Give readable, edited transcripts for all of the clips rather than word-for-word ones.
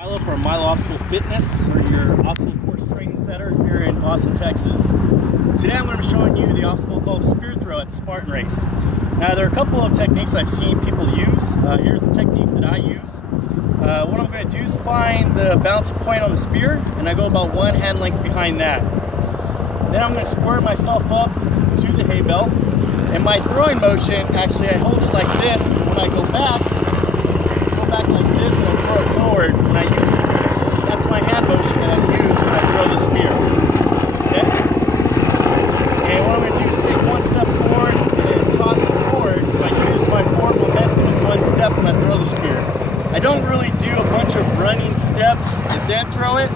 MYLO from MYLO Obstacle Fitness. We're your obstacle course training center here in Austin, Texas. Today I'm going to be showing you the obstacle called the spear throw at the Spartan race. Now there are a couple of techniques I've seen people use. Here's the technique that I use. What I'm going to do is find the balancing point on the spear, and I go about one hand length behind that. Then I'm going to square myself up to the hay bale. And my throwing motion, actually I hold it like this, and when I go back like this and I throw it forward when I use the spear. So that's my hand motion that I use when I throw the spear. Okay? And what I'm going to do is take one step forward and then toss it forward. So I use my forward momentum in one step when I throw the spear. I don't really do a bunch of running steps and then throw it.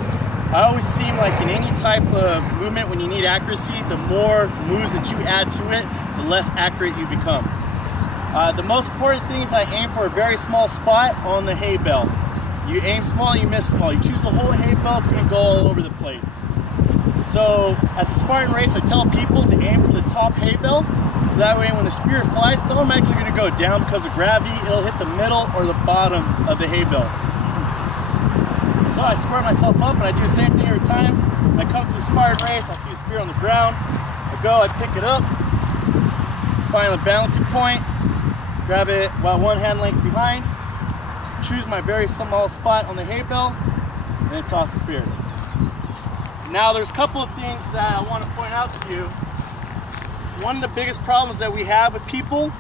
I always seem like in any type of movement when you need accuracy, the more moves that you add to it, the less accurate you become. The most important thing is I aim for a very small spot on the hay bale. You aim small, you miss small. You choose the whole hay bale, it's going to go all over the place. So at the Spartan race, I tell people to aim for the top hay bale, so that way when the spear flies, it's automatically going to go down because of gravity. It'll hit the middle or the bottom of the hay bale. So I square myself up and I do the same thing every time. When I come to the Spartan race, I see a spear on the ground. I go, I pick it up, find the balancing point, grab it about one hand length behind, choose my very small spot on the hay bale, and then toss the spear. Now there's a couple of things that I want to point out to you. One of the biggest problems that we have with people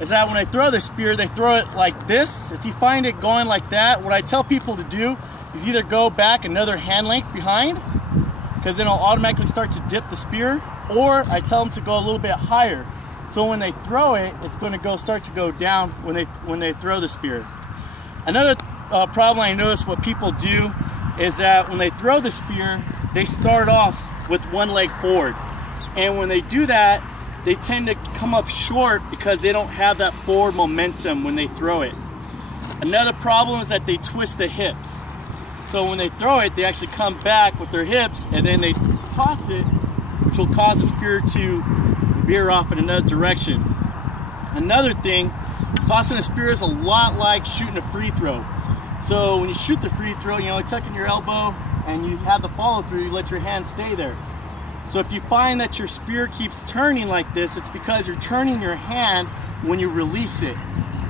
is that when they throw the spear, they throw it like this. If you find it going like that, what I tell people to do is either go back another hand length behind, because then it'll automatically start to dip the spear, or I tell them to go a little bit higher. So when they throw it, it's going to start to go down when they throw the spear. Another problem I notice what people do is that when they throw the spear, they start off with one leg forward. And when they do that, they tend to come up short because they don't have that forward momentum when they throw it. Another problem is that they twist the hips. So when they throw it, they actually come back with their hips and then they toss it, which will cause the spear to veer off in another direction. Another thing, tossing a spear is a lot like shooting a free throw. So when you shoot the free throw, you tuck in your elbow and you have the follow through, you let your hand stay there. So if you find that your spear keeps turning like this, it's because you're turning your hand when you release it.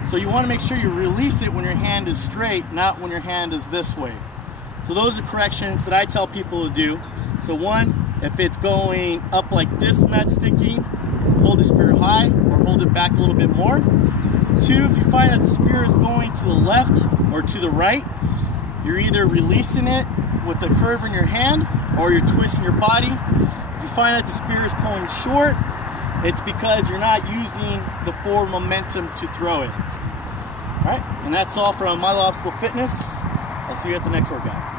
So you want to make sure you release it when your hand is straight, not when your hand is this way. So those are corrections that I tell people to do. So one, if it's going up like this, not sticking, hold the spear high or hold it back a little bit more. Two, if you find that the spear is going to the left or to the right, you're either releasing it with a curve in your hand or you're twisting your body. If you find that the spear is going short, it's because you're not using the forward momentum to throw it. All right, and that's all from MYLO Obstacle Fitness. I'll see you at the next workout.